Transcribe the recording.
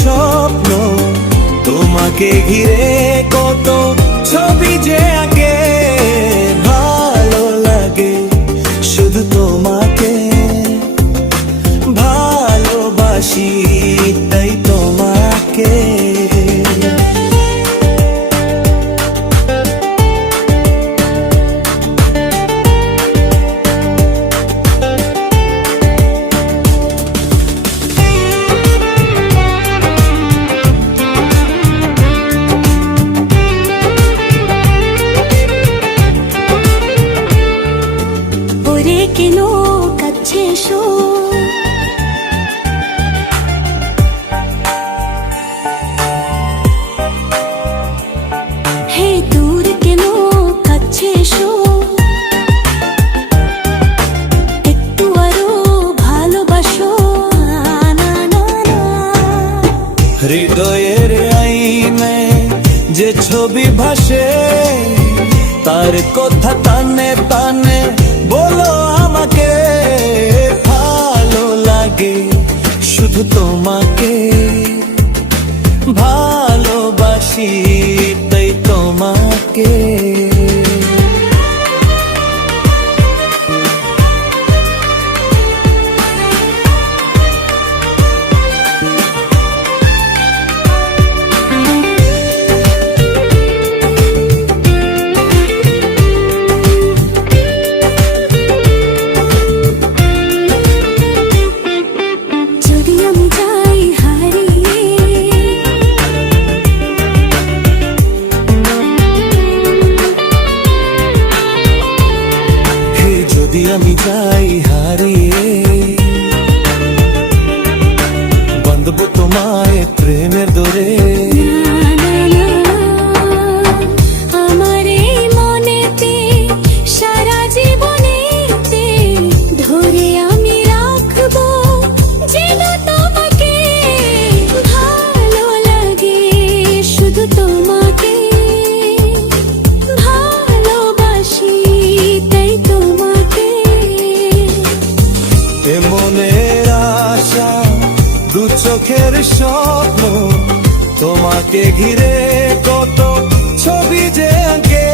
স্বপ্ন, তোমাকে ঘিরে কত ছবি যে আঁকে। ভালো লাগে শুধু তোমাকে, ভালোবাসি তাই তোমাকে। কেন কাছে এসো, হে দূর কেন কাছে এসো, একটু আরো ভালোবাসো। না না না, হৃদয়ের আইনে যে ছবি ভাসে, তার কথা টানে টানে বলো আমাকে। ভালো লাগে শুধু তোমাকে, ভালোবাসি তাই তোমাকে। যদি আমি যাই হারিয়ে, বাঁধবো তোমায় প্রেমের ডোরে। আমার এই মনেতে সারা জীবনেতে ধরে আমি রাখবো যেন তোমাকে। ভালো লাগে শুধু তোমাকে, ভালোবাসি তাই তোমাকে। মনের আশা দু চোখের স্বপ্ন, তোমাকে ঘিরে কত ছবি যে আঁকে।